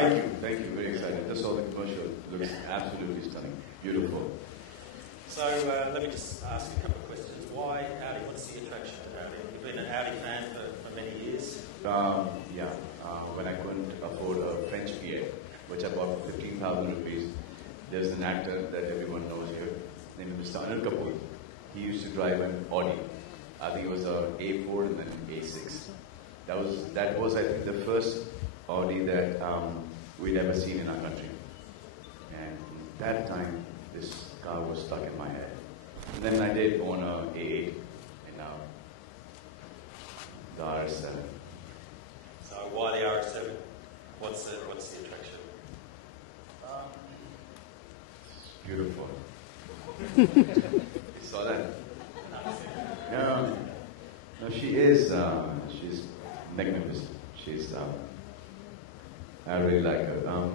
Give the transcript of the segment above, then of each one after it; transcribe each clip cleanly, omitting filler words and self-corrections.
Thank you. Very excited. Just saw the commercial. Looks absolutely stunning. Beautiful. So let me just ask you a couple of questions. Why Audi? What's the attraction to Audi? You've been an Audi fan for many years. When I couldn't afford a French Fiat, which I bought for 15,000 rupees, there's an actor that everyone knows here, named Mr. Anil Kapoor. He used to drive an Audi. I think it was a A4 and then an A6. That was I think the first Audi that we'd ever seen in our country. And that time, this car was stuck in my head. And then I did own a A8 and now the RS7. So why the RS7? What's the attraction? It's beautiful. You saw that? No, she's magnificent. I really like her.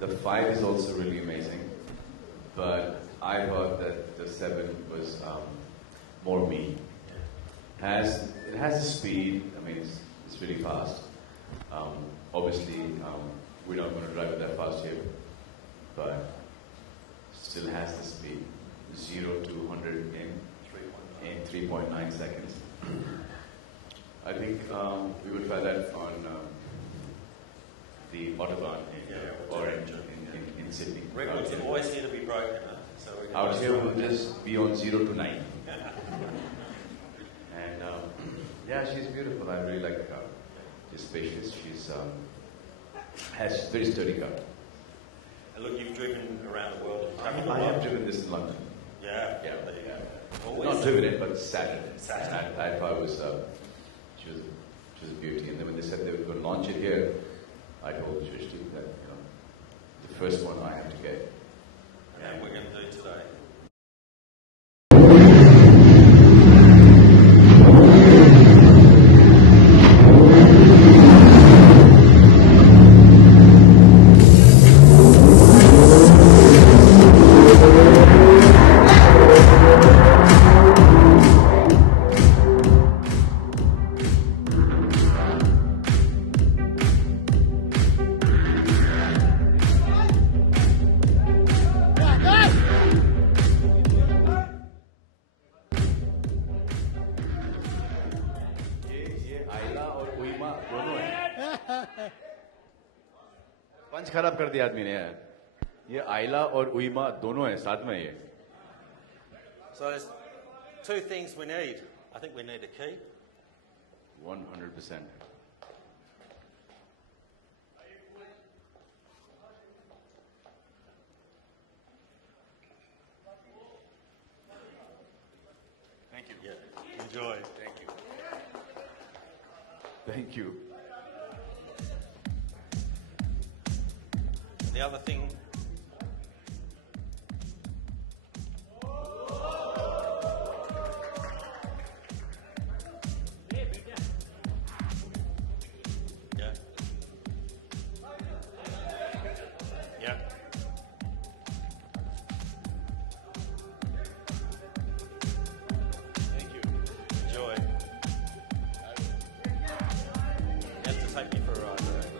The 5 is also really amazing, but I thought that the 7 was more me. It has the speed. I mean, it's really fast. Obviously, we're not going to drive it that fast here, but still has the speed. 0 to 100 in 3.9 seconds. I think we would try that on the Autobahn in Sydney. Records are always here to be broken. So out here we'll just be on 0 to 9. And she's beautiful. I really like the car. She's spacious. She's has very sturdy car. And look, you've driven around the world. I have driven this in London. Yeah. There you go. Always. Not driven it, but sat in it. I thought it was she was a beauty. And then when they said they were going to launch it here, I told Shrishti that the first one I have to get. And we're going to do today. पंच खराब कर दिया आदमी ने यार ये आइला और उइमा दोनों है साथ में ये So there's 2 things we need. I think we need a key. 100%. Thank you. Yeah. Enjoy. Thank you. Thank you. The other thing. Yeah. Thank you. Enjoy. You have to take me for a ride, right?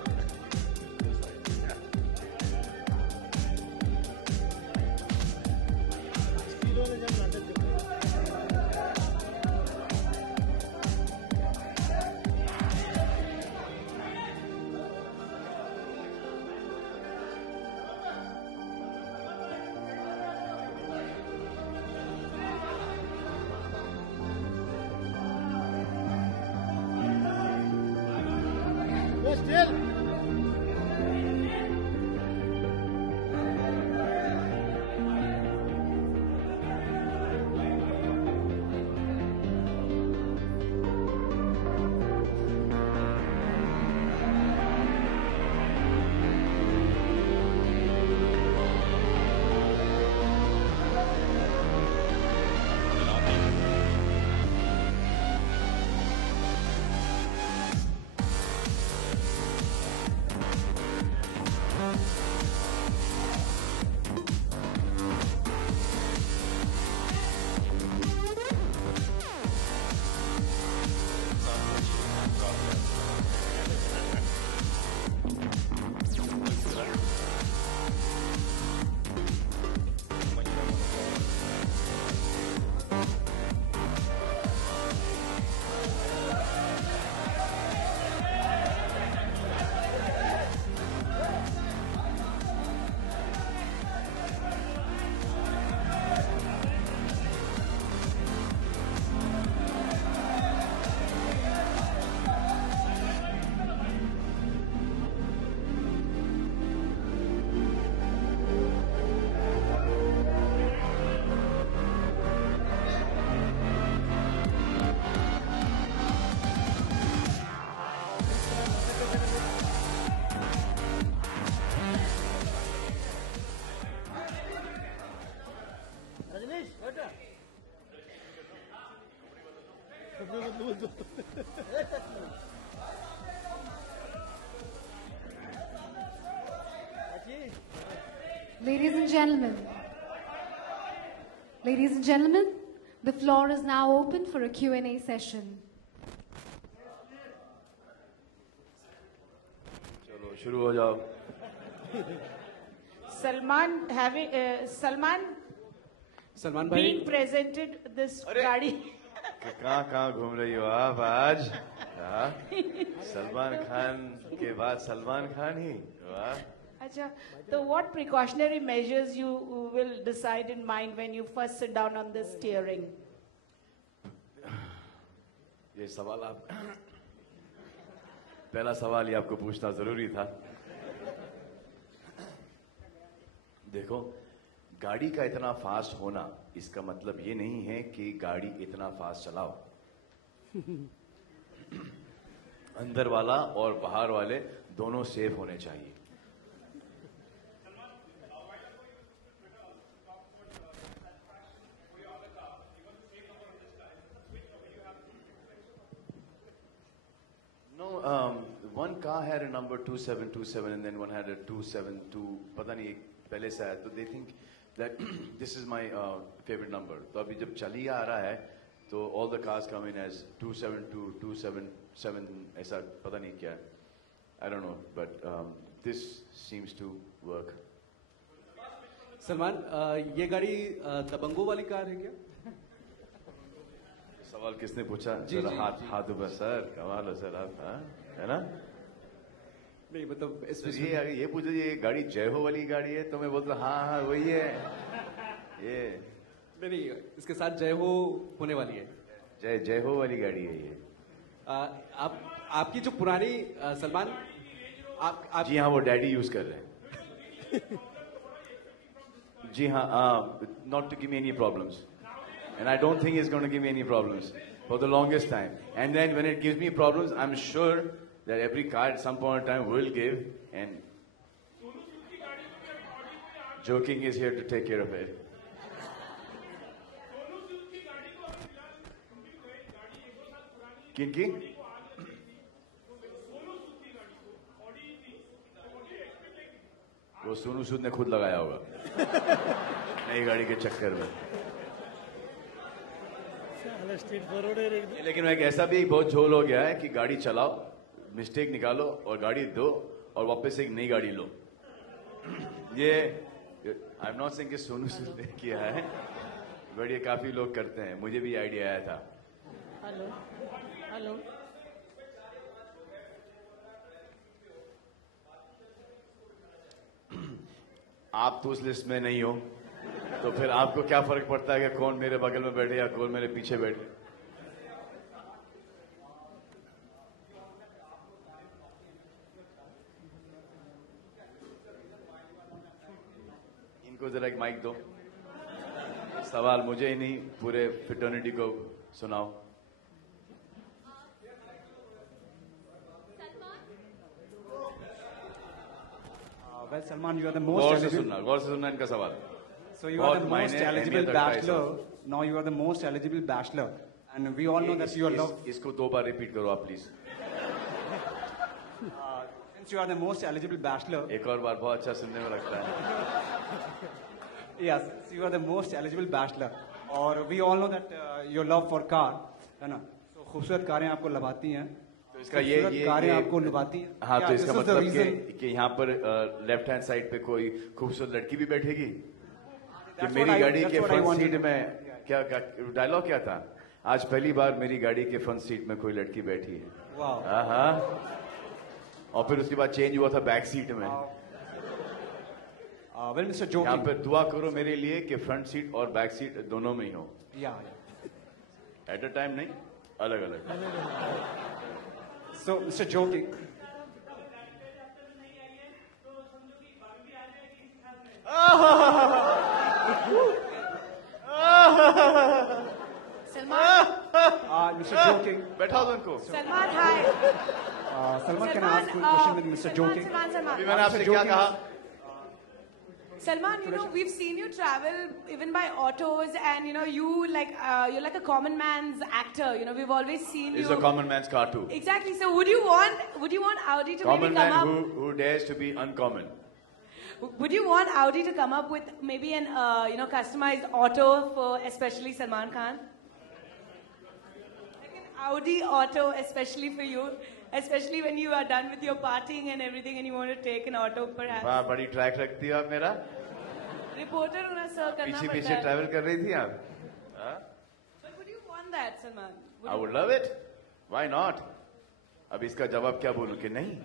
Still. Ladies and gentlemen, the floor is now open for a Q&A session. चलो शुरू हो जाओ. Salman bhai, being presented this गाड़ी. कहाँ घूम रही हो आप आज? हाँ? सलमान खान के बाद सलमान खान ही. वाह. अच्छा, so what precautionary measures you will decide in mind when you first sit down on this steering? ये सवाल आप पहला सवाल ही आपको पूछना जरूरी था. देखो, गाड़ी का इतना फास्ट होना इसका मतलब ये नहीं है कि गाड़ी इतना फास्ट चलाओ. अंदर वाला और बाहर वाले दोनों सेफ होने चाहिए. One car had a number 2727 and then one had a 272. पता नहीं पहले से आया तो they think that this is my favorite number. तो अभी जब चली आ रहा है तो all the cars come in as 272, 277 ऐसा पता नहीं क्या. I don't know, but this seems to work. Salman, ये गाड़ी दबंगों वाली कार है क्या? सवाल किसने पूछा? जी, जरा जी, हाथ जी. हाथ ऊपर सर. कमाल है सर आप. हाँ? है ना? नहीं मतलब तो ये पूछो ये गाड़ी जय हो वाली गाड़ी है तो मैं बोलता हाँ वही है. ये नहीं इसके साथ जय हो होने वाली है. जय हो वाली गाड़ी है ये. आपकी जो पुरानी सलमान आप जी हाँ वो डैडी यूज कर रहे हैं. जी हाँ. Not to give me any problems and I don't think it's going to give me any problems for the longest time. And then when it gives me problems, I'm sure that every car at some point in time will give. And joking is here to take care of it. किनकी? वो सोनू सूद ने खुद लगाया होगा नई गाड़ी के चक्कर में. लेकिन एक ऐसा भी बहुत झोल हो गया है कि गाड़ी चलाओ, मिस्टेक निकालो और गाड़ी दो और वापस एक नई गाड़ी लो. ये आई एम नॉट सेइंग कि सोनू सूद ने किया है, बट ये काफी लोग करते हैं. मुझे भी आइडिया आया था. हेलो आप तो उस लिस्ट में नहीं हो तो फिर आपको क्या फर्क पड़ता है कि कौन मेरे बगल में बैठे या कौन मेरे पीछे बैठे. इनको जरा एक माइक दो. सवाल मुझे ही नहीं पूरे फ्रेटर्निटी को सुनाओ. Well, Salman, you are the most गौर से सुनना इनका सवाल. So you are the most eligible bachelor. Now you are the most eligible bachelor, and we all know that you are love. इसको दो बार रिपीट करो आप please. Since you are the most eligible bachelor. एक और बार बहुत अच्छा सुनने में लगता है. Yes, so you are the most eligible bachelor, और we all know that your love for car, है ना? So खूबसूरत कारें आपको लभाती हैं. तो इसका ये कारें आपको लुभाती हैं. हाँ तो इसका मतलब कि यहाँ पर लेफ्ट हैंड साइड पे कोई खूबसूरत लड़की भी बैठेगी कि मेरी गाड़ी के फ्रंट सीट में. क्या डायलॉग क्या था? आज पहली बार मेरी गाड़ी के फ्रंट सीट में कोई लड़की बैठी है. हाँ. और फिर उसके बाद चेंज हुआ था बैक सीट में. Well, Mr. Joking. यहाँ पे दुआ करो मेरे लिए कि फ्रंट सीट और बैक सीट दोनों में ही हो. एट अ टाइम नहीं, अलग अलग. So, Mr. Joking. Salman. Mr. Joking. बैठा दो उनको. Salman, hi. Salman, can I ask you a question with Mr. Joking? Salman. अभी मैंने आपसे क्या कहा? Salman, you know, we've seen you travel even by autos, and you know, you're like a common man's actor. You know, we've always seen It's you. a common man's car too. Exactly. So, would you want Audi to Common maybe come man up? who dares to be uncommon. Would you want Audi to come up with maybe an customized auto for especially Salman Khan? Like an Audi auto especially for you, especially when you are done with your partying and everything, and you want to take an auto perhaps. वाह बड़ी ट्रैक रखती हो आप मेरा Reporter होना sir करना पीछे पड़ता पीछे है. ट्रैवल कर रही थी आप हाँ? But would you want that, Salman? I would love it. Why not? अब इसका जवाब क्या बोलूं कि नहीं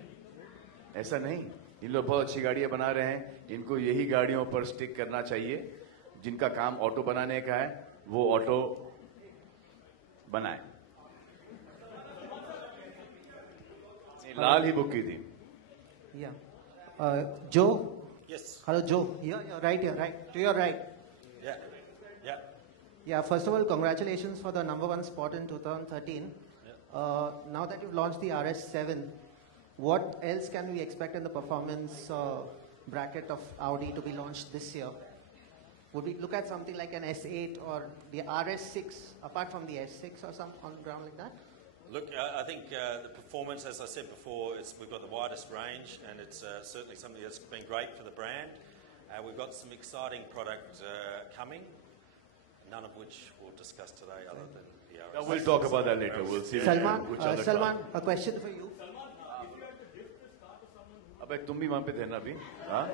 ऐसा नहीं इन लोग बहुत अच्छी गाड़ियां बना रहे हैं इनको यही गाड़ियों पर स्टिक करना चाहिए जिनका काम ऑटो बनाने का है वो ऑटो बनाए लाल ही बुक की थी Yeah. Joe? Yes. Hello, Joe. Here, you're right here, right. To your right. Yeah. Yeah. Yeah, first of all, congratulations for the #1 spot in 2013. Now that you've launched the RS7, what else can we expect in the performance bracket of Audi to be launched this year? Would we look at something like an S8 or the RS6, apart from the S6 or some on ground like that? Look, I think the performance, as I said before, we've got the widest range, and it's certainly something that's been great for the brand. We've got some exciting product coming, none of which we'll discuss today other than the RS. We'll talk about that later. We'll see which other Salman, a question for you. अबे तुम भी वहां पे थे ना अभी हाँ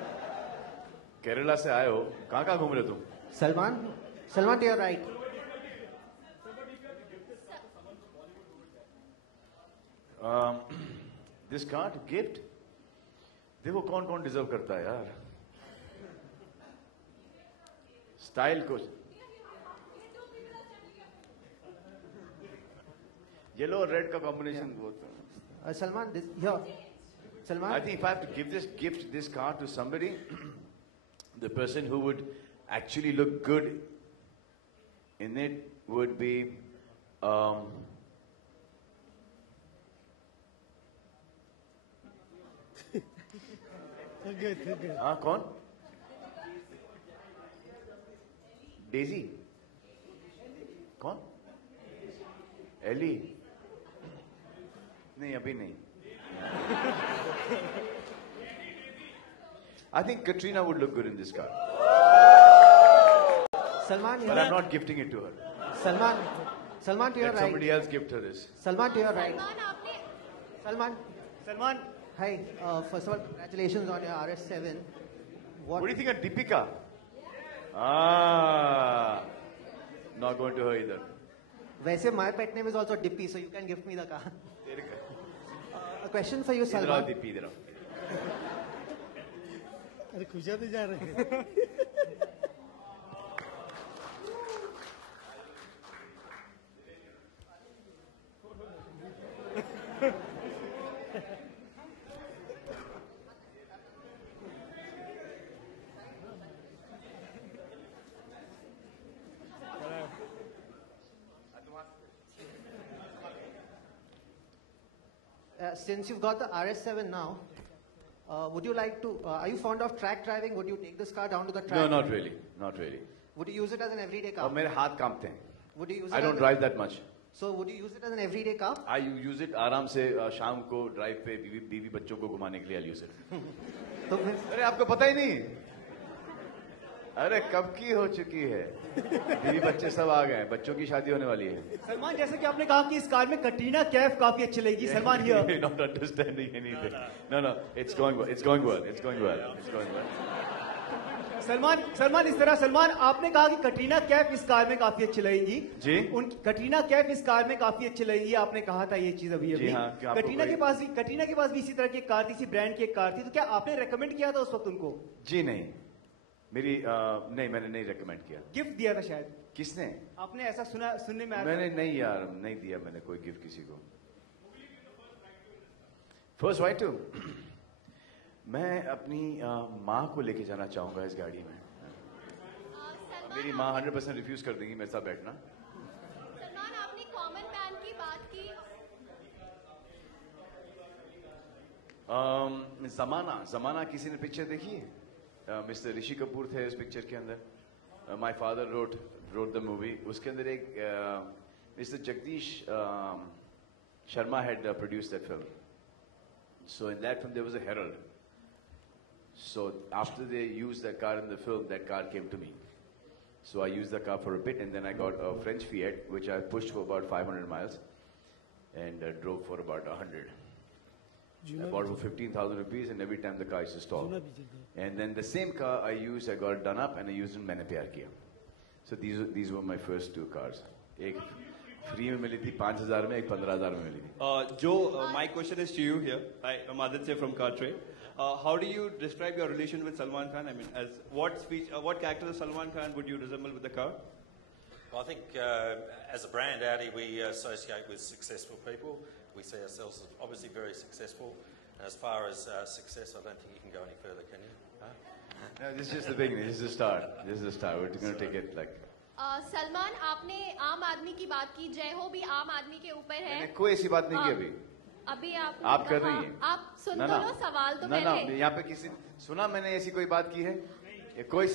केरला से आए हो कहाँ घूम रहे तुम Salman, to your right. This car to gift देखो कौन कौन डिजर्व करता है यार स्टाइल को येलो और रेड का कॉम्बिनेशन बहुत Salman, here. Salman? I think if I have to gift this car to somebody, the person who would actually look good in it would be हाँ कौन डेजी कौन एली नहीं अभी नहीं I think Katrina would look good in this car. Salman, But I'm not gifting it to her. Salman, to your Let right. somebody else gift her this. Salman, to your right. Salman, Hi. First of all, congratulations on your RS7. What do you think of Deepika? Ah, not going to her either. वैसे my pet name is also Dippy, so you can gift me the car. A question for you, इधर आओ Salman. दीपी इधर आओ अरे खुशाते जा रहे हैं Since you've got the RS7 now, would you like to, are you fond of track driving? Would you take this car down to the track? No, not really. Not really. Would you use it as an everyday car? और मेरे हाथ कांपते हैं. Would you use I it don't as drive that much. So would you use it as an everyday car? I use it आराम से शाम को ड्राइव पे बीवी बच्चों को घुमाने के लिए I'll use it. तो फिर अरे आपको पता ही नहीं अरे कब की हो चुकी है बीवी बच्चे सब आ गए बच्चों की शादी होने वाली है सलमान जैसे कि आपने कहा कि इस कार में कटरीना कैफ काफी अच्छी लगेगी Salman here You're not understanding anything. No, it's going well. It's going well. It's going well. It's going well. Salman इस तरह सलमान आपने कहा कि कटरीना कैफ इस कार में काफी अच्छी लगेगी जी कटरीना कैफ इस कार में काफी अच्छी लगेगी आपने कहा था ये चीज अभी जी हाँ, क्या आपको कटरीना के पास भी इसी तरह की एक कार थी इसी ब्रांड की एक कार थी तो क्या आपने रेकमेंड किया था उस वक्त उनको जी नहीं मेरी नहीं मैंने नहीं रेकमेंड किया गिफ्ट दिया था शायद किसने आपने ऐसा सुनने में आया मैंने नहीं यार नहीं दिया मैंने कोई गिफ्ट किसी को फर्स्ट वाइट टू मैं अपनी माँ को लेके जाना चाहूंगा इस गाड़ी में मेरी माँ 100% रिफ्यूज कर देंगी मेरे साथ बैठना सलमान आपने कॉमन मैन की बात की जमाना किसी ने पिक्चर देखी है मिस्टर ऋषि कपूर थे इस पिक्चर के अंदर. My father wrote the movie. उसके अंदर एक मिस्टर Jagdish Sharma had produced that film. So in that film there was a herald. So after they used that car in the film, that car came to me. So I used the car for a bit, and then I got a French Fiat, which I pushed for about 500 miles, and drove for about 100. I bought it for 15,000 rupees, and every time the car used to stall. And then the same car I used, I got it done up, and I used it in Maine Pyar Kiya. So these were my first two cars. एक free में मिली थी 5,000 में, एक 15,000 में मिली थी. Joe, my question is to you here. Hi, I'm Aditya from Cartray. How do you describe your relation with Salman Khan? I mean, as what character of Salman Khan would you resemble with the car? Well, I think as a brand, Audi, we associate with successful people. We see ourselves as obviously very successful. As far as success, I don't think you can go any further, can you? No, this is just the beginning. This is the start. This is the start. We're going to take it like. Salman, आपने आम आदमी की बात की, जय हो भी आम आदमी के ऊपर है. मैंने कोई ऐसी बात नहीं की अभी. अभी आप कर रही हैं. आप सुन तो लो सवाल तो पहले. यहाँ पे किसी सुना मैंने ऐसी कोई बात की है? कोई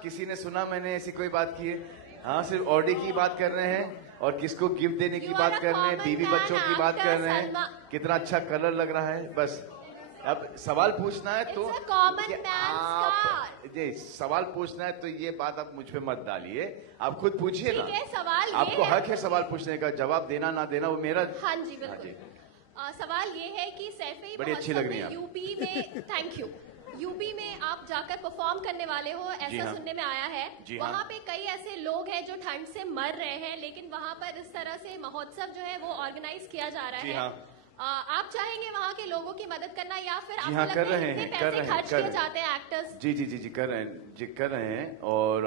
किसी ने सुना मैंने ऐसी कोई बात की है? हाँ, सिर्फ ऑडी की बात कर रहे हैं और किसको गिफ्ट देने की बात कर रहे हैं, बीवी बच्चों की बात कर रहे हैं, कितना अच्छा कलर लग रहा है. बस अब सवाल पूछना है तो सवाल पूछना है तो ये बात आप मुझ पे मत डालिए. आप खुद पूछिए ना. सवाल आपको हक है सवाल पूछने का. जवाब देना ना देना वो मेरा. हाँ जी बिल्कुल. सवाल ये है कि सैफी बड़ी अच्छी लग रही है यूपी में. Thank you. यूपी में आप जाकर परफॉर्म करने वाले हो, ऐसा सुनने में आया है. वहाँ पे कई ऐसे लोग हैं जो ठंड से मर रहे हैं, लेकिन वहाँ पर इस तरह से महोत्सव जो है वो ऑर्गेनाइज किया जा रहा है. आप चाहेंगे वहाँ के लोगों की मदद करना या फिर आपको लगता है इतने पैसे खर्च किए जाते हैं एक्टर्स? जी कर रहे हैं और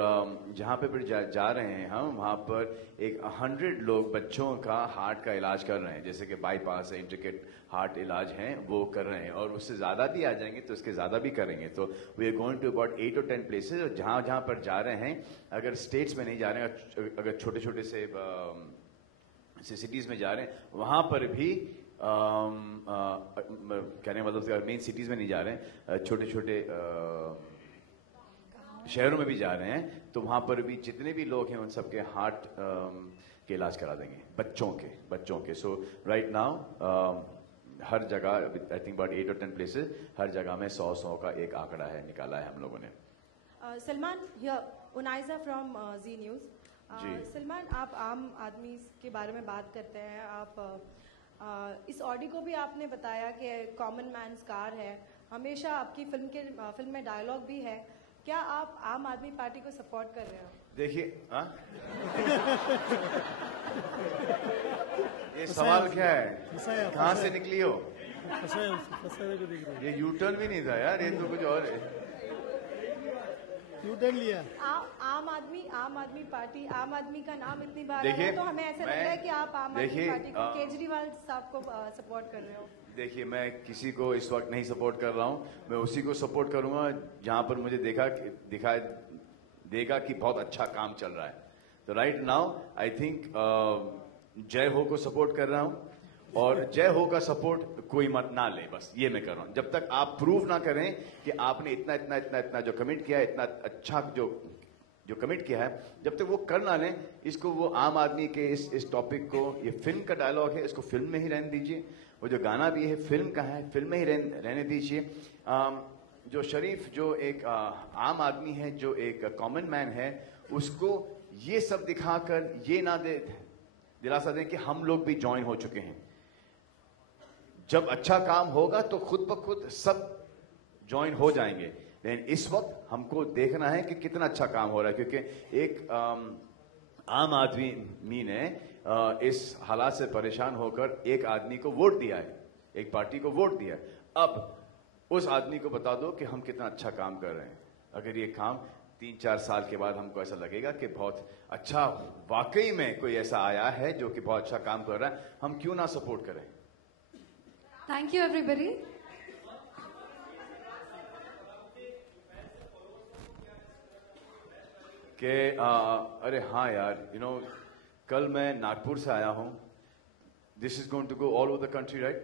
जहाँ पे फिर जा रहे हैं हम, वहाँ पर एक 100 लोग बच्चों का हार्ट का इलाज कर रहे हैं. जैसे कि बाईपास है, इंट्रिकेट हार्ट इलाज हैं, वो कर रहे हैं. और उससे ज़्यादा भी आ जाएंगे तो उसके ज़्यादा भी करेंगे. तो we are going to about 8 or 10 places. और जहाँ पर जा रहे हैं, अगर स्टेट्स में नहीं जा रहे हैं, अगर छोटे छोटे से सिटीज़ में जा रहे हैं, वहाँ पर भी कहने मतलब मेन सिटीज में नहीं जा रहे हैं, छोटे छोटे शहरों में भी जा रहे हैं. तो वहां पर भी जितने भी लोग हैं उन सबके हार्ट के इलाज करा देंगे, बच्चों के. सो राइट नाउ हर जगह I think about 8 or 10 places, हर जगह में 100 का एक आंकड़ा है, निकाला है हम लोगों ने. Salman, Unaiza from Zee news. सलमान, आप आम आदमी के बारे में बात करते हैं. आप इस ऑडी को भी आपने बताया कि कॉमन मैन्स कार है. हमेशा आपकी फिल्म में डायलॉग भी है. क्या आप आम आदमी पार्टी को सपोर्ट कर रहे हो? देखिए ये सवाल क्या है? कहाँ से निकली हो? ये यू टर्न भी नहीं था यार, ये तो कुछ और है. यूटर्न लिया. आम आदमी पार्टी, आम आदमी का नाम इतनी बार आया है तो हमें ऐसा लग रहा है कि आप आम आदमी पार्टी को, केजरीवाल साहब को सपोर्ट कर रहे हो. देखिए, मैं किसी को इस वक्त नहीं सपोर्ट कर रहा हूँ. मैं उसी को सपोर्ट करूंगा जहां पर मुझे दिखाई देगा कि बहुत अच्छा काम चल रहा है. तो राइट नाउ आई थिंक जय हो को सपोर्ट कर रहा हूँ. और जय हो का सपोर्ट कोई मत ना ले, बस ये मैं कर रहा हूं. जब तक आप प्रूव ना करें कि आपने इतना जो कमिट किया है, इतना अच्छा जो कमिट किया है, जब तक वो कर ना लें, इसको वो आम आदमी के इस टॉपिक को, ये फिल्म का डायलॉग है, इसको फिल्म में ही रहने दीजिए. वो जो गाना भी है फिल्म का है, फिल्म में ही रहने दीजिए. जो शरीफ, जो एक आम आदमी है, जो एक कॉमन मैन है, उसको ये सब दिखाकर ये ना दिलासा दें कि हम लोग भी ज्वाइन हो चुके हैं. जब अच्छा काम होगा तो खुद ब खुद सब ज्वाइन हो जाएंगे. लेकिन इस वक्त हमको देखना है कि कितना अच्छा काम हो रहा है, क्योंकि एक आम आदमी ने इस हालात से परेशान होकर एक आदमी को वोट दिया है, एक पार्टी को वोट दिया है. अब उस आदमी को बता दो कि हम कितना अच्छा काम कर रहे हैं. अगर ये काम 3-4 साल के बाद हमको ऐसा लगेगा कि बहुत अच्छा, वाकई में कोई ऐसा आया है जो कि बहुत अच्छा काम कर रहा है, हम क्यों ना सपोर्ट करें. Thank you, everybody. कि अरे हाँ यार, कल मैं नागपुर से आया हूं. This is going to go all over the country, right?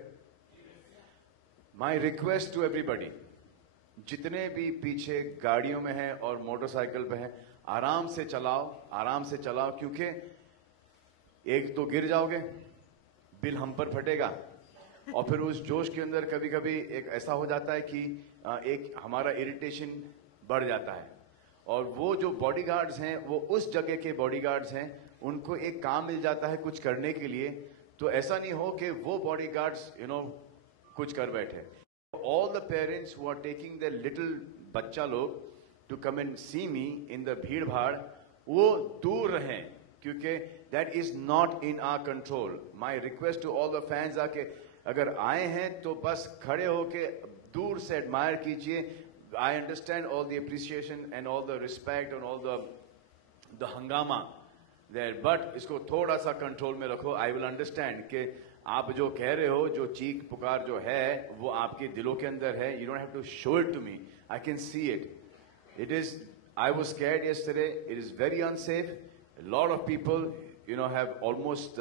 My request to everybody, जितने भी पीछे गाड़ियों में हैं और मोटरसाइकिल पे हैं, आराम से चलाओ, क्योंकि एक तो गिर जाओगे, बिल हम पर फटेगा, और फिर उस जोश के अंदर कभी कभी एक ऐसा हो जाता है कि एक हमारा इरिटेशन बढ़ जाता है, और वो जो बॉडीगार्ड्स हैं वो उस जगह के बॉडीगार्ड्स हैं, उनको एक काम मिल जाता है कुछ करने के लिए, तो ऐसा नहीं हो कि वो बॉडीगार्ड्स कुछ कर बैठे. All the parents who are taking their little बच्चा लोग to come and see me in the भीड़ भाड़, वो दूर रहें, क्योंकि that is not in our control. My request to all the fans are कि अगर आए हैं तो बस खड़े होके दूर से admire कीजिए. I understand all the appreciation and all the respect and all the hangama there, but इसको थोड़ा सा कंट्रोल में रखो. I will understand कि आप जो कह रहे हो, जो चीख पुकार जो है वो आपके दिलों के अंदर है. You don't have to show it to me. I can see it. It is. I was scared yesterday. It is very unsafe. A lot of people, have almost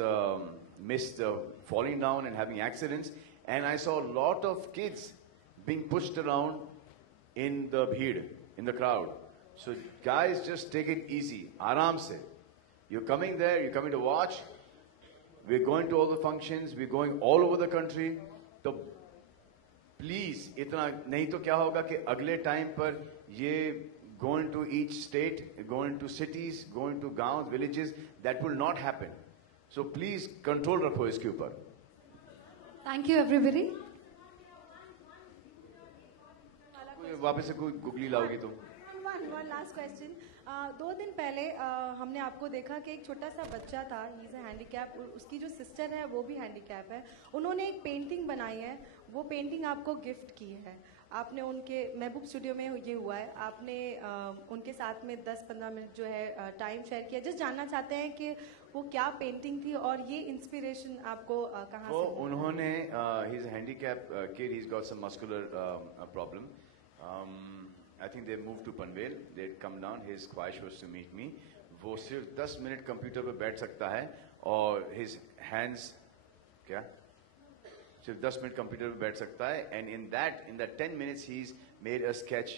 missed falling down and having accidents. And I saw a lot of kids being pushed around in the bheed, in the crowd. So guys, just take it easy. Aram se. You're coming there. You're coming to watch. We're going to all the functions. We're going all over the country. So please, इतना नहीं तो क्या होगा कि अगले टाइम पर ये going to each state, going to cities, going to गांव, villages, that will not happen. So please control रखो इसके ऊपर. Thank you everybody. वापस से कोई गुगली लाओगी तुम? One last question. 2 दिन पहले हमने आपको देखा कि एक छोटा सा बच्चा था, ही इज हैंडीकैप, उसकी जो सिस्टर है वो भी हैंडीकैप है. उन्होंने एक पेंटिंग बनाई है, वो पेंटिंग आपको गिफ्ट की है. आपने उनके महबूब स्टूडियो में ये हुआ है, आपने उनके साथ में 10-15 मिनट जो है टाइम शेयर किया. जस्ट जानना चाहते हैं कि वो क्या पेंटिंग थी और ये इंस्पिरेशन आपको कहाँ से? उन्होंने he is handicap kid, he is got some muscular problem. I think they moved to Panvel. They'd come down. His ख्वाहिश was to meet me. वो सिर्फ 10 मिनट कंप्यूटर पे बैठ सकता है और his hands क्या? सिर्फ 10 मिनट कंप्यूटर पे बैठ सकता है. And in that 10 minutes, he's made a sketch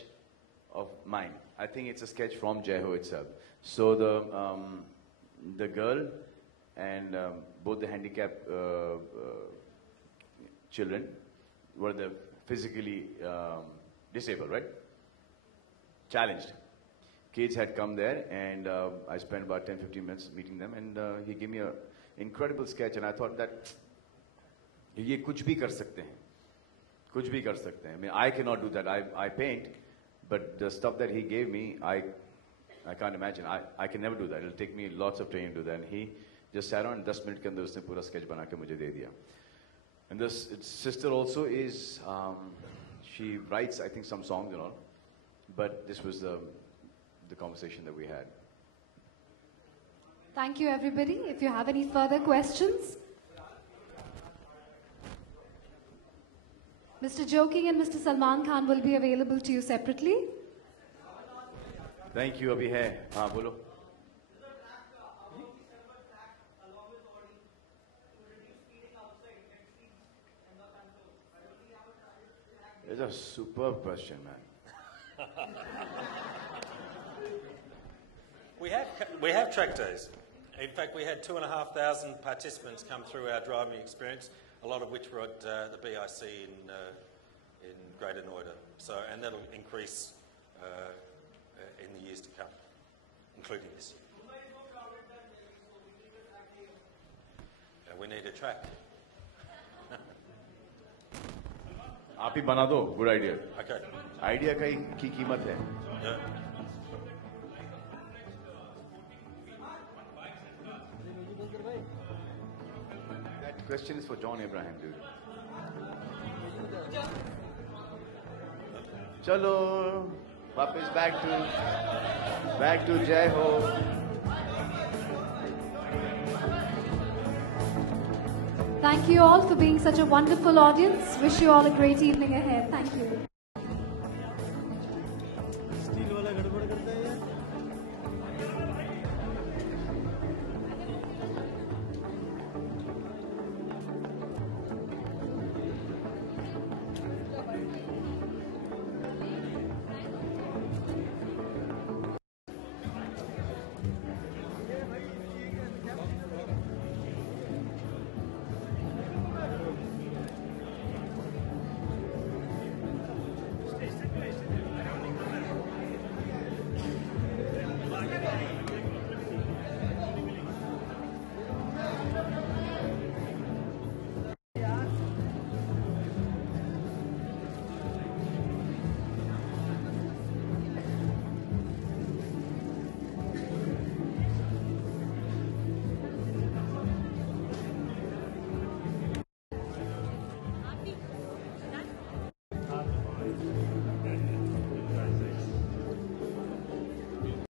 of mine. I think it's a sketch from Jai Ho itself. So the girl and both the handicapped children were the physically disabled, right? Challenged. Kids had come there, and I spent about 10-15 minutes meeting them, and he gave me an incredible sketch, and I thought that ये कुछ भी कर सकते हैं, कुछ भी कर सकते हैं. I mean, I cannot do that. I paint, but the stuff that he gave me, I can't imagine. I can never do that. It'll take me lots of training to do that. And he just sat on 10 minutes के अंदर उसने पूरा sketch बना के मुझे दे दिया. And this sister also is, she writes, I think, some songs and all. But this was the conversation that we had. Thank you everybody. If you have any further questions. Mr. Joking and Mr. Salman Khan will be available to you separately. Thank you. अभी है, हाँ बोलो. It's a superb question, man. We have track days. In fact, we had 2,500 participants come through our driving experience, a lot of which were at the BIC in Greater Noida. So, and that'll increase in the years to come, including this year. We need a track. आप ही बना दो. Good idea. Okay. Idea की कीमत है. Yeah. That question is for John Abraham, dude. चलो वापस back to Jai Ho. Thank you all for being such a wonderful audience. Wish you all a great evening ahead. Thank you.